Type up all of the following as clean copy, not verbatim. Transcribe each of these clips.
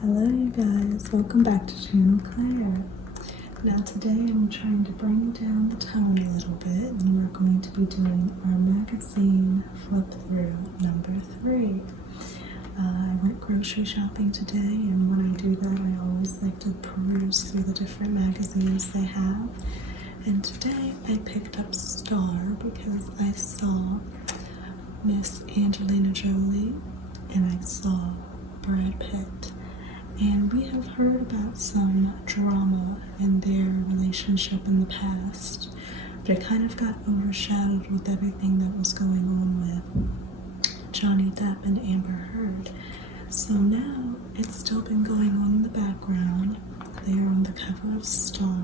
Hello you guys, welcome back to Channel Claire. Now today I'm trying to bring down the tone a little bit and we're going to be doing our magazine flip through number 3. I went grocery shopping today and when I do that I always like to peruse through the different magazines they have. And today I picked up Star because I saw Miss Angelina Jolie and I saw Brad Pitt. And we have heard about some drama in their relationship in the past, but it kind of got overshadowed with everything that was going on with Johnny Depp and Amber Heard. So now it's still been going on in the background. They are on the cover of Star.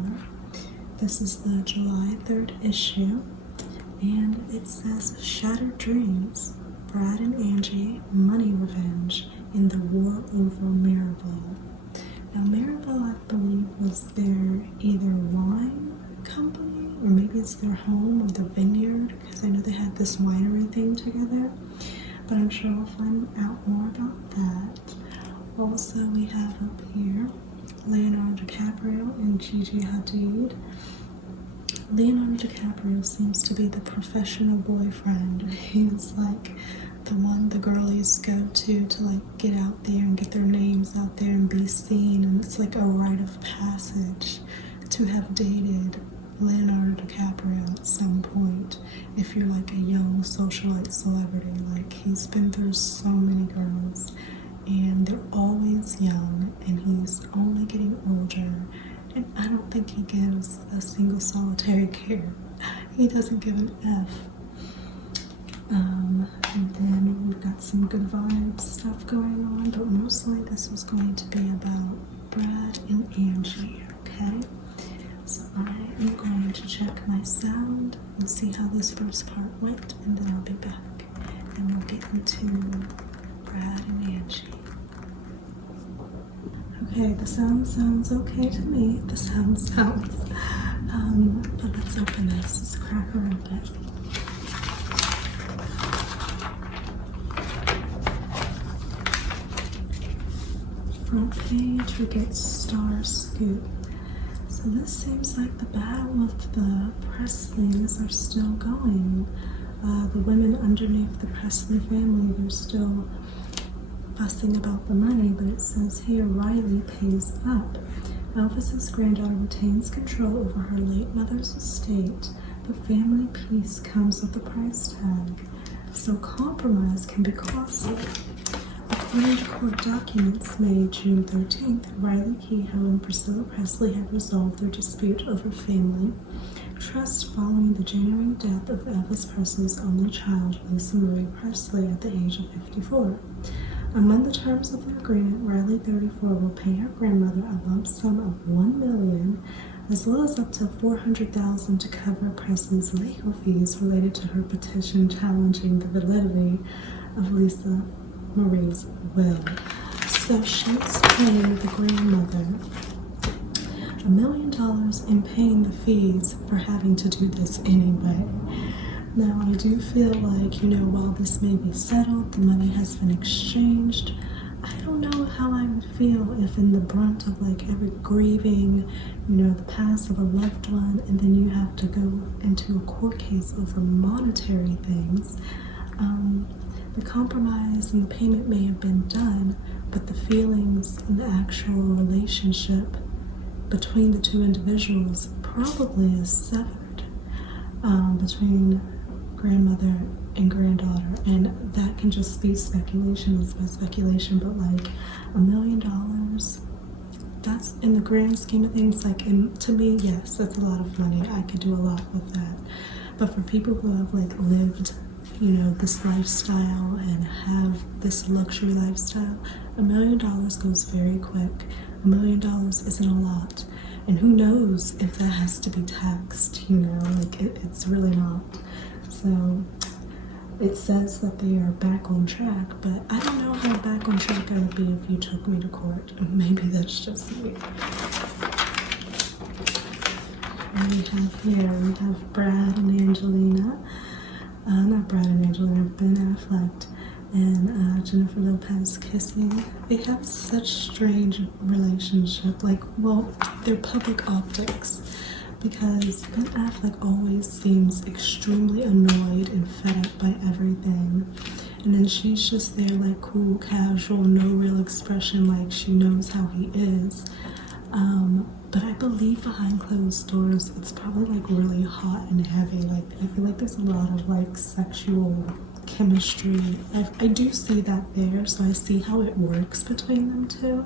This is the July 3rd issue, and it says Shattered Dreams, Brad and Angie, Money Revenge in the War Over Maribel. Now Maribel, I believe, was their either wine company or maybe it's their home or the vineyard, because I know they had this winery thing together, but I'm sure we'll find out more about that. Also, we have up here Leonardo DiCaprio and Gigi Hadid. Leonardo DiCaprio seems to be the professional boyfriend. He's like the one the girlies go to like get out there and get their names out there and be seen, and it's like a rite of passage to have dated Leonardo DiCaprio at some point if you're like a young socialite celebrity. Like, he's been through so many girls and they're always young and he's only getting older, and I don't think he gives a single solitary care. He doesn't give an F. And then we've got some good vibes stuff going on, but mostly this was going to be about Brad and Angie, okay? So I am going to check my sound and see how this first part went, and then I'll be back and we'll get into Brad and Angie. Okay, the sound sounds okay to me. The sound sounds. But let's open this. Let's crack her open. Front page, we get Star Scoop. So this seems like the battle of the Presleys are still going. The women underneath the Presley family, they're still fussing about the money, but it says here Riley pays up. Elvis's granddaughter retains control over her late mother's estate, but family peace comes with a price tag, so compromise can be costly. According to court documents made June 13th, Riley Kehoe and Priscilla Presley have resolved their dispute over family trust following the January death of Elvis Presley's only child, Lisa Marie Presley, at the age of 54. Among the terms of the agreement, Riley, 34, will pay her grandmother a lump sum of $1 million, as well as up to $400,000 to cover Presley's legal fees related to her petition challenging the validity of Lisa Marie's will. So she's paying the grandmother $1 million and paying the fees for having to do this anyway. Now, I do feel like, while this may be settled, the money has been exchanged, I don't know how I would feel if in the brunt of like every grieving, the pass of a loved one, and then you have to go into a court case over monetary things. The compromise and the payment may have been done, but the feelings and the actual relationship between the two individuals probably is severed between grandmother and granddaughter, and that can just be speculation. It's my speculation, but like $1 million, that's in the grand scheme of things, like, to me, yes, that's a lot of money. I could do a lot with that. But for people who have like lived this lifestyle and have this luxury lifestyle, $1 million goes very quick. $1 million isn't a lot, and who knows if that has to be taxed, it's really not. So it says that they are back on track, but I don't know how back on track I would be if you took me to court. Maybe that's just me. And we have Brad and Angelina. Not Brad and Angelina, Ben Affleck and Jennifer Lopez kissing. They have such strange relationship. Like, well, they're public optics, because Ben Affleck always seems extremely annoyed and fed up by everything. And then she's just there like cool, casual, no real expression, like she knows how he is. But I believe behind closed doors, it's probably like really hot and heavy. Like, I feel like there's a lot of like sexual chemistry. I do see that there, so I see how it works between them two.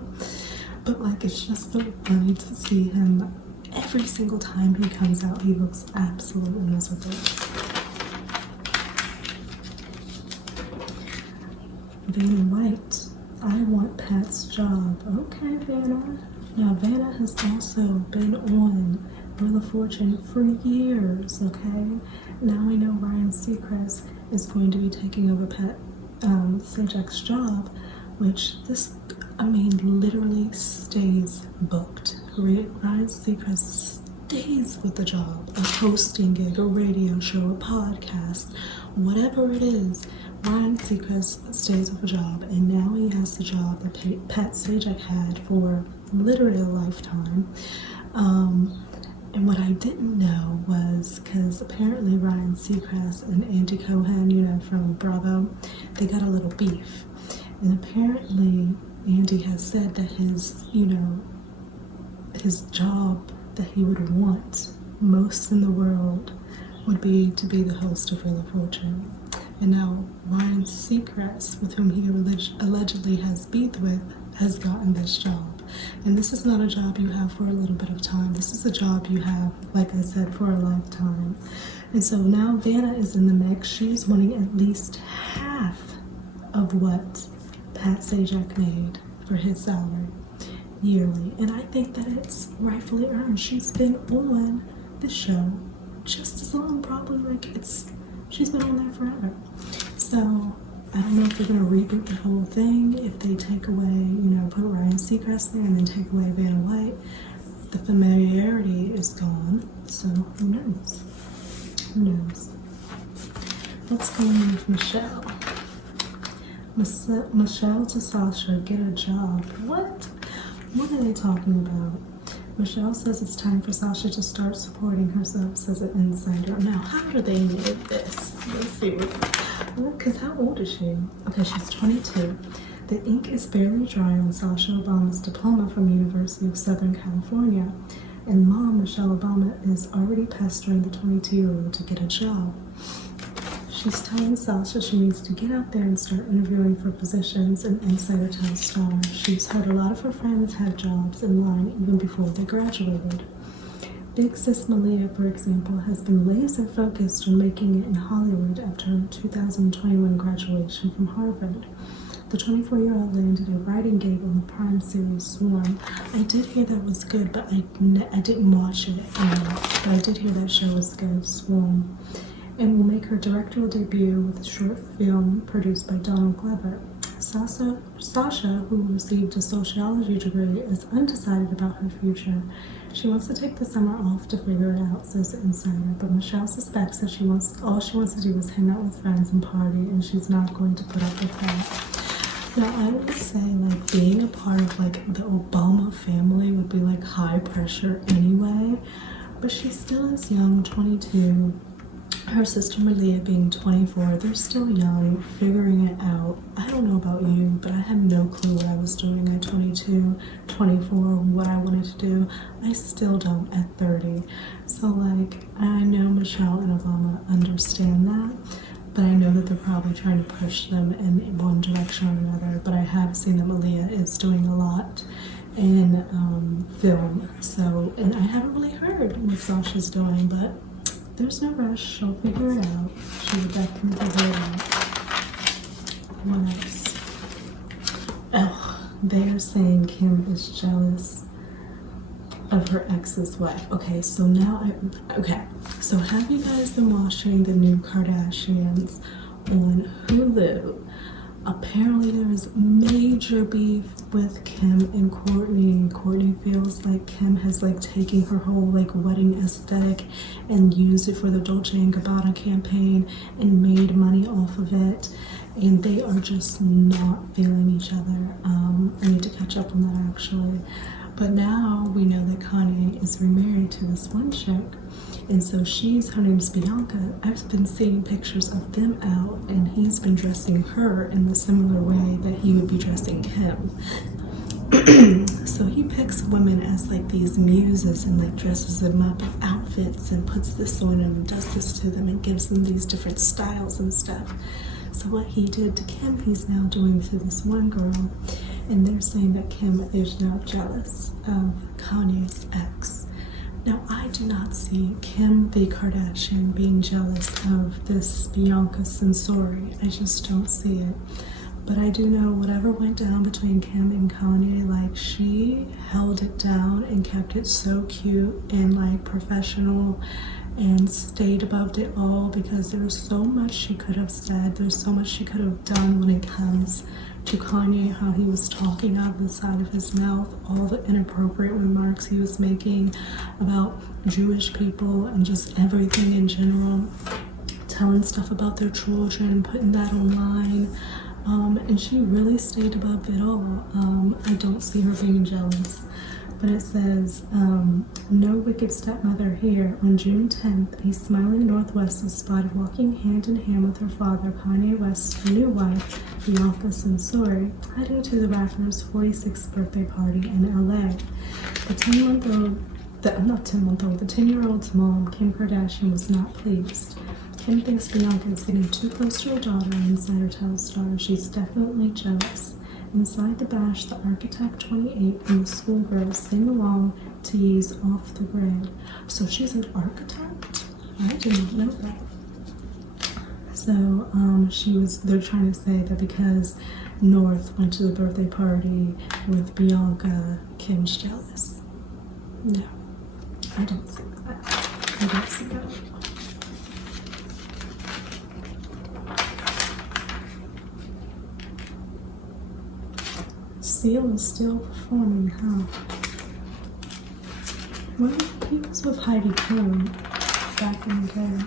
But like, it's just so funny to see him. Every single time he comes out, he looks absolutely miserable. Vanna White, I want Pat's job. Okay, Vanna. Now, Vanna has also been on Wheel of Fortune for years, okay? Now we know Ryan Seacrest is going to be taking over Pat Sajak's job, which this, I mean, literally stays booked. Ryan Seacrest stays with the job, a hosting gig, a radio show, a podcast, whatever it is. Ryan Seacrest stays with a job, and now he has the job that Pat Sajak had for literally a lifetime. And what I didn't know was, because apparently Ryan Seacrest and Andy Cohen, you know, from Bravo, they got a little beef. And apparently Andy has said that his, you know, his job that he would want most in the world would be to be the host of Wheel of Fortune. And now Ryan Seacrest, with whom he allegedly has beef with, has gotten this job. And this is not a job you have for a little bit of time. This is a job you have, like I said, for a lifetime. And so now Vanna is in the mix. She's wanting at least half of what Pat Sajak made for his salary yearly. And I think that it's rightfully earned. She's been on the show just as long, probably she's been on there forever. So I don't know if they're going to reboot the whole thing, if they take away, you know, put Ryan Seacrest there and then take away Vanna White. The familiarity is gone, so who knows? Who knows? Let's go in with Michelle. Michelle to Sasha, get a job. What? What are they talking about? Michelle says it's time for Sasha to start supporting herself, says an insider. Now, how do they know this? Let's see because how old is she? Okay, she's 22. The ink is barely dry on Sasha Obama's diploma from University of Southern California, and mom, Michelle Obama, is already pestering the 22-year-old to get a job. She's telling Sasha she needs to get out there and start interviewing for positions, an insider tells Star. She's heard a lot of her friends have jobs in line even before they graduated. Big sis Malia, for example, has been laser focused on making it in Hollywood after her 2021 graduation from Harvard. The 24-year-old landed a writing gig on the Prime series Swarm. I did hear that was good, but I didn't watch it. But I did hear that show was good, Swarm. And will make her directorial debut with a short film produced by Donald Glover. Sasha, who received a sociology degree, is undecided about her future. She wants to take the summer off to figure it out, says the insider, but Michelle suspects that all she wants to do is hang out with friends and party, and she's not going to put up with that. Now, I would say, like, being a part of, like, the Obama family would be, like, high pressure anyway, but she still is young, 22. Her sister Malia being 24, they're still young, figuring it out. I don't know about you, but I had no clue what I was doing at 22, 24, what I wanted to do. I still don't at 30. So, like, I know Michelle and Obama understand that, but I know that they're probably trying to push them in one direction or another. But I have seen that Malia is doing a lot in film, so, and I haven't really heard what Sasha's doing, but there's no rush. She'll figure it out. She would definitely figure it out. What else? Oh, they're saying Kim is jealous of her ex's wife. Okay, so now so have you guys been watching the new Kardashians on Hulu? Apparently there is major beef with Kim and Kourtney. Kourtney feels like Kim has like taken her whole like wedding aesthetic and used it for the Dolce & Gabbana campaign and made money off of it. and they are just not feeling each other. I need to catch up on that actually. But now we know that Kanye is remarried to this one chick, and so her name's Bianca. I've been seeing pictures of them out, and he's been dressing her in the similar way that he would be dressing Kim. So he picks women as like these muses and like dresses them up in outfits and puts this on them and does this to them and gives them these different styles and stuff. So what he did to Kim, he's now doing to this one girl, and they're saying that Kim is now jealous of Kanye's ex. Now, I do not see Kim the Kardashian being jealous of this Bianca Censori. I just don't see it. But I do know whatever went down between Kim and Kanye, like she held it down and kept it so cute and like professional and stayed above it all, because there was so much she could have said. There's so much she could have done when it comes to Kanye, how he was talking out of the side of his mouth, all the inappropriate remarks he was making about Jewish people and just everything in general, telling stuff about their children, putting that online. And she really stayed above it all. I don't see her being jealous. But it says, no wicked stepmother here. On June 10th, a smiling Northwest was spotted walking hand in hand with her father, Kanye West's new wife, Bianca Censori, heading to the rapper's 46th birthday party in LA. The 10-year-old's mom, Kim Kardashian, was not pleased. Kim thinks Bianca is getting too close to her daughter, and insider tells Star she's definitely jealous. Inside the bash, the Architect 28 and the schoolgirls sing along to Ye's Off the Grid. So she's an architect? I did not know that. So they're trying to say that because North went to the birthday party with Bianca, Kim's jealous. No, I don't see that. I don't see that. Seal is still performing, huh? Well, he was with Heidi Klum back in the day.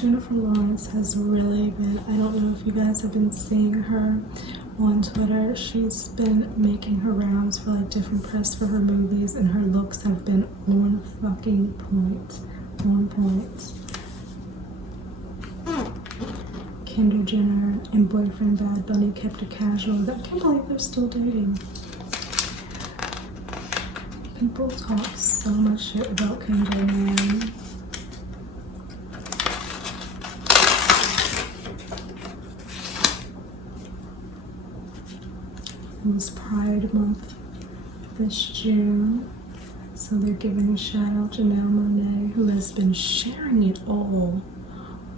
Jennifer Lawrence has really been, I don't know if you guys have been seeing her on Twitter. She's been making her rounds for like different press for her movies, and her looks have been on fucking point. On point. Kendall Jenner and boyfriend Bad Bunny kept it casual. I can't believe they're still dating. People talk so much shit about Kendall, man. It was Pride Month this June, so they're giving a shout out to Janelle Monáe, who has been sharing it all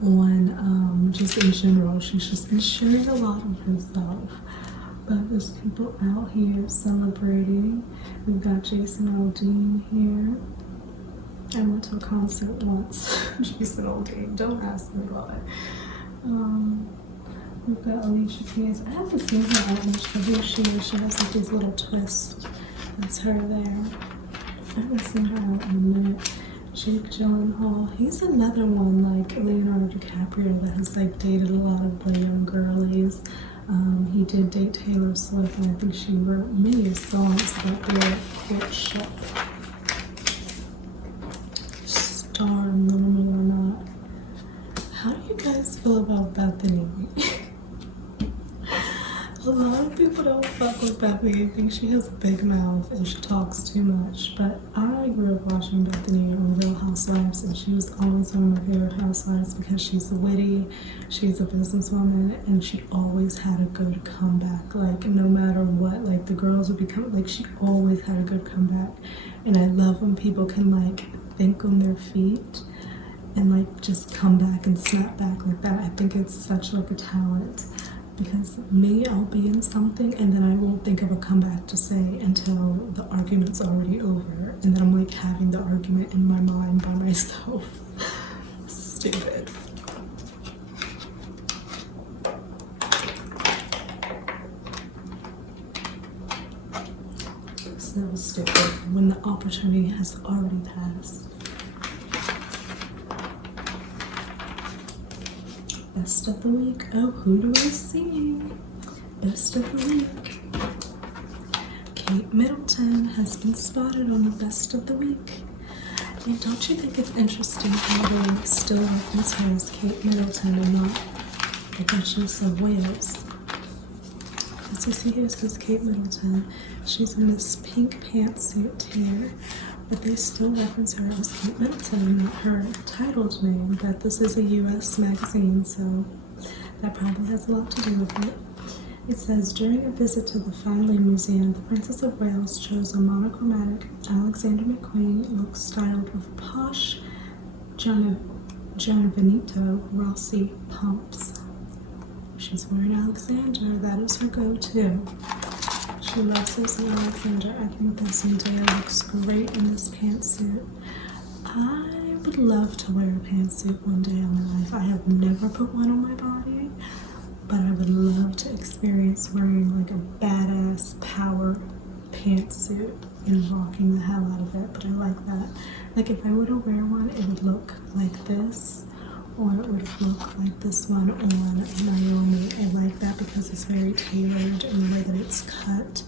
on just in general. She's just been sharing a lot of herself. But there's people out here celebrating. We've got Jason Aldean here. I went to a concert once. Jason Aldean, don't ask me why. We've got Alicia Keys. I haven't seen her out much, but here she is. She has like these little twists. That's her there. I haven't seen her out in a minute. Jake Gyllenhaal. He's another one like Leonardo DiCaprio that has like dated a lot of the young girlies. He did date Taylor Swift, and I think she wrote many songs about their courtship. Star normal or not. How do you guys feel about Bethany? A lot of people don't fuck with Bethany. I think she has a big mouth and she talks too much. But I grew up watching Bethany on Real Housewives, and she was always one of my favorite housewives because she's witty, she's a businesswoman, and she always had a good comeback. Like, no matter what, like, the girls would become, like, she always had a good comeback. And I love when people can, like, think on their feet and, like, just come back and snap back like that. I think it's such, like, a talent. Because me, I'll be in something and then I won't think of a comeback to say until the argument's already over. And then I'm like having the argument in my mind by myself. Stupid. the opportunity has already passed. Best of the week. Oh, who do I see? Best of the week. Kate Middleton has been spotted on the best of the week. And don't you think it's interesting how they still reference her as Kate Middleton and not the Duchess of Wales? As you see here, it says Kate Middleton. She's in this pink pantsuit here, but they still reference her as Kate Middleton and not her titled name. But this is a US magazine, so that probably has a lot to do with it. It says, during a visit to the Foundling Museum, the Princess of Wales chose a monochromatic Alexander McQueen look styled with posh Giovanni Rossi pumps. She's wearing Alexander. That is her go-to. She loves her some Alexander. I think this Zendaya looks great in this pantsuit. I would love to wear a pantsuit one day in my life. I have never put one on my body, but I would love to experience wearing like a badass power pantsuit and rocking the hell out of it. But I like that. Like if I were to wear one, it would look like this, or it would look like this one on Naomi. I like that because it's very tailored in the way that it's cut.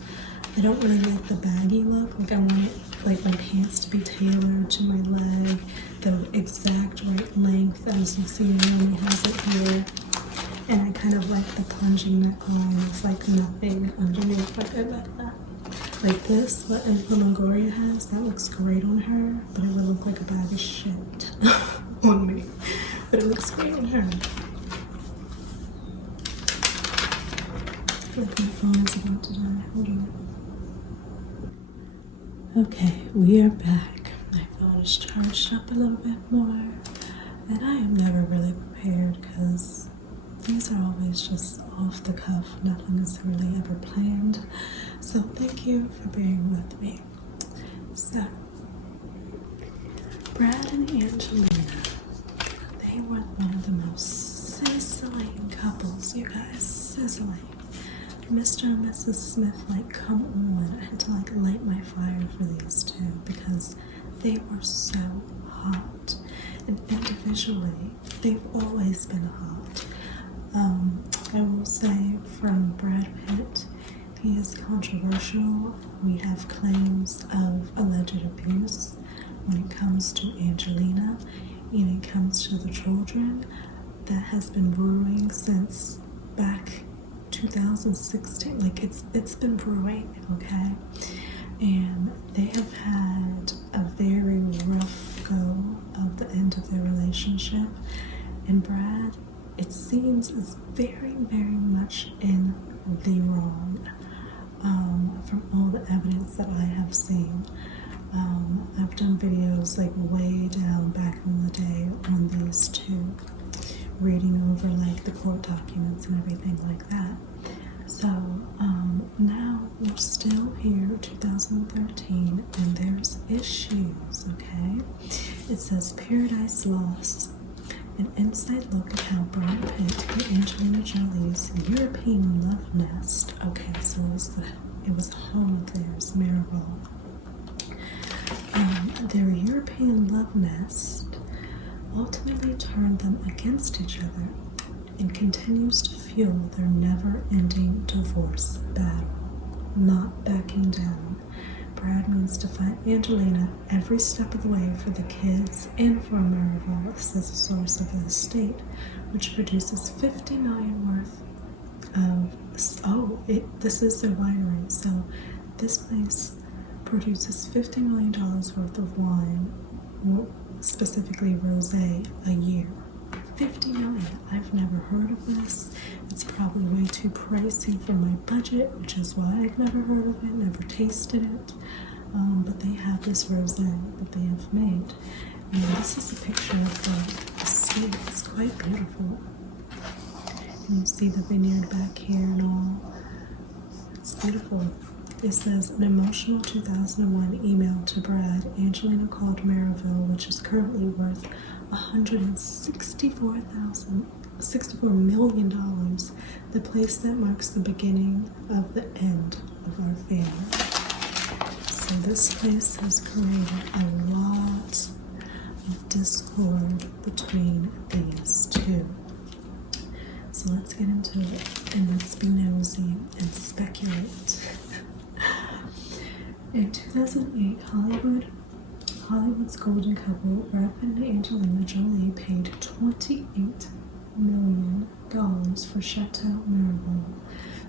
I don't really like the baggy look. Like I want it, like my pants to be tailored to my leg, the exact right length. As you see, Naomi has it here. And I kind of like the plunging neckline with like nothing underneath. Like I like that. Like this, what Longoria has, that looks great on her, but it would look like a bag of shit on me. But it looks great on her. I feel like my phone is about to die. Hold on. Okay, we are back. My phone is charged up a little bit more, and I am never really prepared because these are always just off the cuff. Nothing is really ever planned. So thank you for being with me. So, Brad and Angelina, they were one of the most sizzling couples, you guys, sizzling. Mr. and Mrs. Smith, like, come on. I had to like light my fire for these two because they were so hot. And individually, they've always been hot. I will say from Brad Pitt, he is controversial. We have claims of alleged abuse when it comes to Angelina, and it comes to the children. That has been brewing since back 2016. Like it's been brewing, okay? And they have had a very rough go of the end of their relationship. And Brad, it seems, is very, very much in the wrong from all the evidence that I have seen. I've done videos like way down back in the day on these two, reading over like the court documents and everything like that. So now we're still here, 2013, and there's issues, okay? It says Paradise Lost. An inside look at how Brad Pitt and Angelina Jolie's European love nest. Okay, so it was a home of theirs, Marigold. Their European love nest ultimately turned them against each other and continues to fuel their never-ending divorce battle. Not backing down. Brad means to fight Angelina every step of the way for the kids and for Marigold, says a source of the estate, which produces $50 million worth of. This is their winery, so this place produces $50 million worth of wine, specifically rosé, a year. 50 million. I've never heard of this. It's probably way too pricey for my budget, which is why I've never heard of it, never tasted it. But they have this rosé that they have made. And this is a picture of the estate. It's quite beautiful. And you see the vineyard back here and all. It's beautiful. It says, an emotional 2001 email to Brad. Angelina called Maryville, which is currently worth $164 million, the place that marks the beginning of the end of our family. So So this place has created a lot of discord between these two. So let's get into it and let's be nosy and speculate. In 2008, Hollywood's golden couple, Brad Pitt and Angelina Jolie, paid $28 million for Chateau Miraval.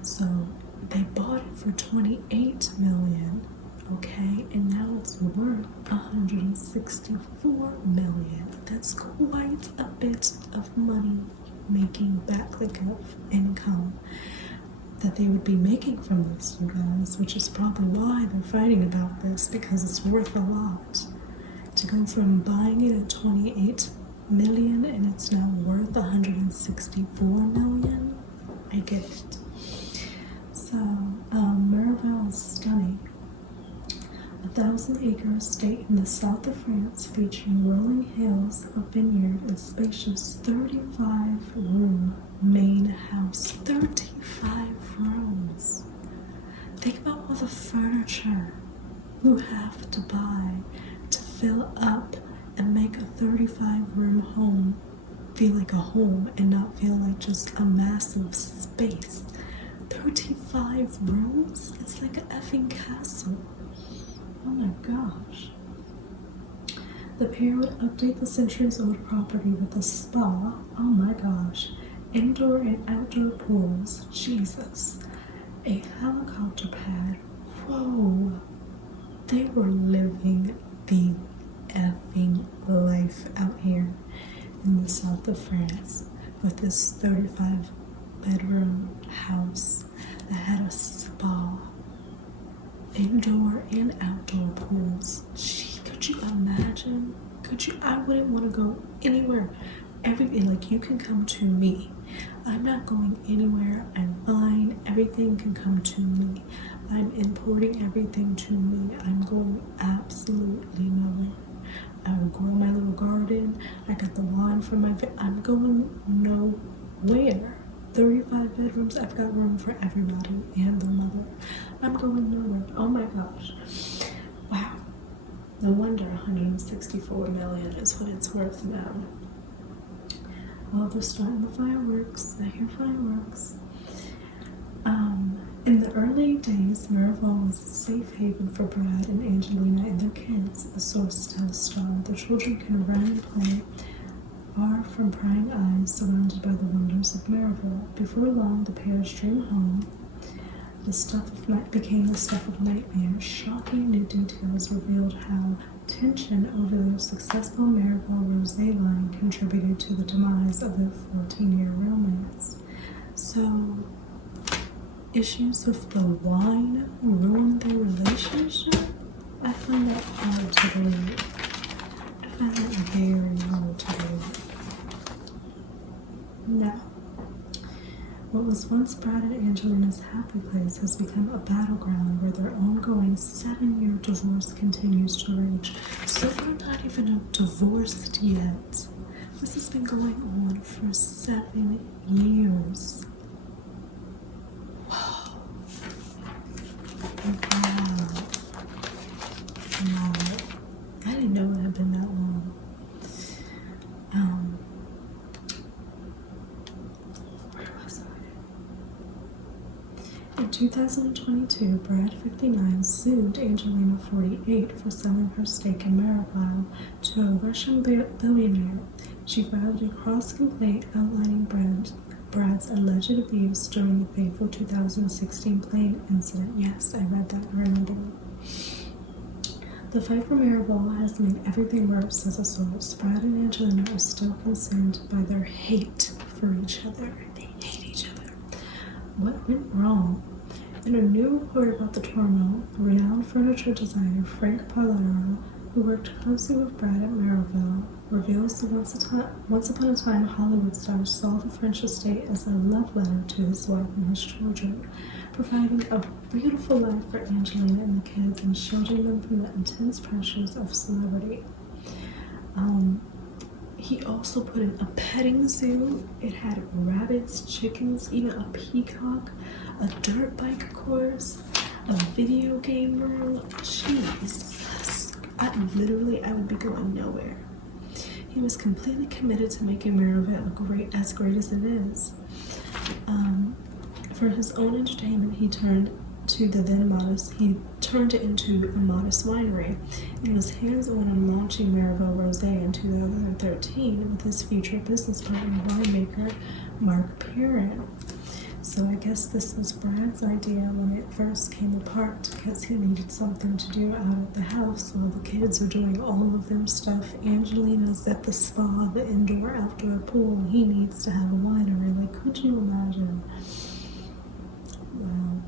So they bought it for $28 million, okay, and now it's worth $164 million. That's quite a bit of money making back, like of income that they would be making from this, you guys, which is probably why they're fighting about this, because it's worth a lot. To go from buying it at $28 million and it's now worth $164 million, I get it. So, Miraval is stunning. 1,000-acre estate in the south of France featuring rolling hills, a vineyard, and spacious 35-room main house. 35 rooms. Think about all the furniture you have to buy to fill up and make a 35-room home feel like a home and not feel like just a massive space. 35 rooms? It's like an effing castle. Oh my gosh. The pair would update the centuries-old property with a spa. Oh my gosh. Indoor and outdoor pools. Jesus. A helicopter pad. Whoa. They were living the effing life out here in the south of France with this 35-bedroom house that had a spa, indoor and outdoor pools. Gee, could you imagine? I wouldn't want to go anywhere. Like, you can come to me. I'm not going anywhere. I'm fine. Everything can come to me. I'm importing everything to me. I'm going absolutely nowhere. I will grow my little garden. I got the lawn for my I'm going nowhere. 35 bedrooms. I've got room for everybody and their mother. I'm going nowhere. Oh my gosh. Wow. No wonder 164 million is what it's worth now. Well, they're starting the fireworks. I hear fireworks. In the early days, Miraval was a safe haven for Brad and Angelina and their kids, a source tells Star. The children can run and play far from prying eyes, surrounded by the wonders of Miraval. Before long, the pair's dream home became the stuff of nightmares. Shocking new details revealed how tension over their successful Miraval rosé line contributed to the demise of their 14-year romance. So, issues with the wine ruined their relationship? I find that hard to believe. I find that very hard to believe. Now, what was once Brad and Angelina's happy place has become a battleground where their ongoing 7-year divorce continues to rage. So they're not even divorced yet. This has been going on for 7 years. Wow. I didn't know it had been that long. Where was I? In 2022, Brad, 59, sued Angelina, 48, for selling her stake in Miraval to a Russian billionaire. She filed a cross-complaint outlining Brad's alleged abuse during the fateful 2016 plane incident. Yes, I read that. I remember that. The fight for Miraval has made everything worse, says a source. Brad and Angelina are still consumed by their hate for each other. They hate each other. What went wrong? In a new report about the turmoil, renowned furniture designer Frank Parlaro, who worked closely with Brad at Miraval, reveals the once upon a time Hollywood star saw the French estate as a love letter to his wife and his children, providing a beautiful life for Angelina and the kids and shielding them from the intense pressures of celebrity. He also put in a petting zoo. It had rabbits, chickens, even a peacock, a dirt bike course, a video game room. Jeez, I would be going nowhere. He was completely committed to making Maryville as great as it is. For his own entertainment, he turned it into a modest winery and was hands-on launching Maryville Rosé in 2013 with his future business partner, winemaker Mark Perrin. So I guess this was Brad's idea when it first came apart, because he needed something to do out of the house while the kids are doing all of their stuff. Angelina's at the spa, the indoor outdoor pool, and he needs to have a winery. Like, could you imagine? Wow.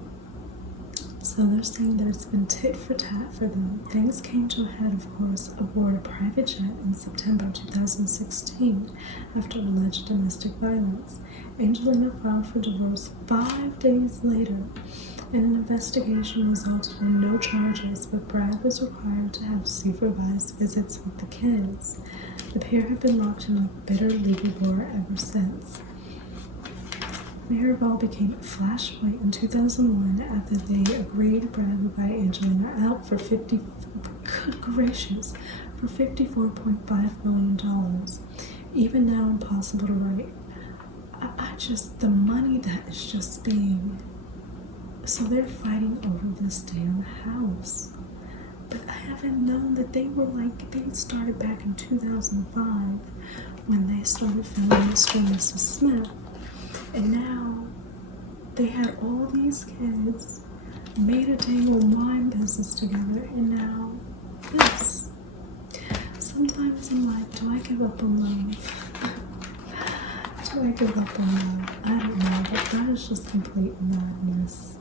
So they're saying that it's been tit for tat for them. Things came to a head, of course, aboard a private jet in September 2016 after alleged domestic violence. Angelina filed for divorce 5 days later, and an investigation resulted in no charges, but Brad was required to have supervised visits with the kids. The pair have been locked in a bitter legal war ever since. Maryville became a flashpoint in 2001 after they agreed Brad would buy Angelina out for $54.5 million. Even now, impossible to write. The money that is just being. So they're fighting over this damn house. But I haven't known that they started back in 2005 when they started filming Mr. and Mrs. Smith. And now they had all these kids, made a dang old wine business together, and now this. Sometimes I'm like, do I give up on love? Do I give up on love? I don't know, but that is just complete madness.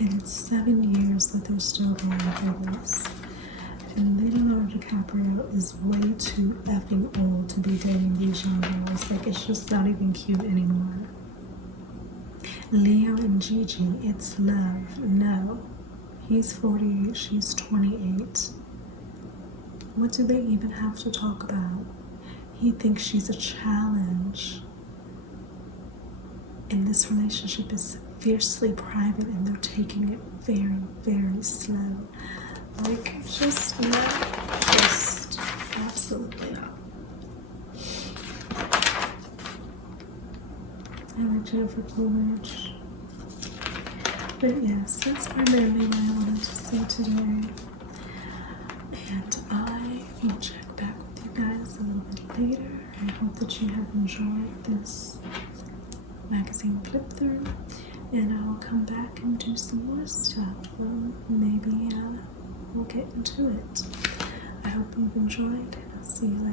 And it's 7 years that they're still going through this. And Leonardo DiCaprio is way too effing old to be dating these young girls. Like, it's just not even cute anymore. Leo and Gigi, it's love. No. He's 48, she's 28. What do they even have to talk about? He thinks she's a challenge. And this relationship is fiercely private, and they're taking it very, very slow. Like, just not. Just absolutely not. I like Jennifer Coolidge. But yes, that's primarily what I wanted to say today. And I will check back with you guys a little bit later. I hope that you have enjoyed this magazine flip through. And I will come back and do some more stuff. Maybe we'll get into it. I hope you've enjoyed, and I'll see you later.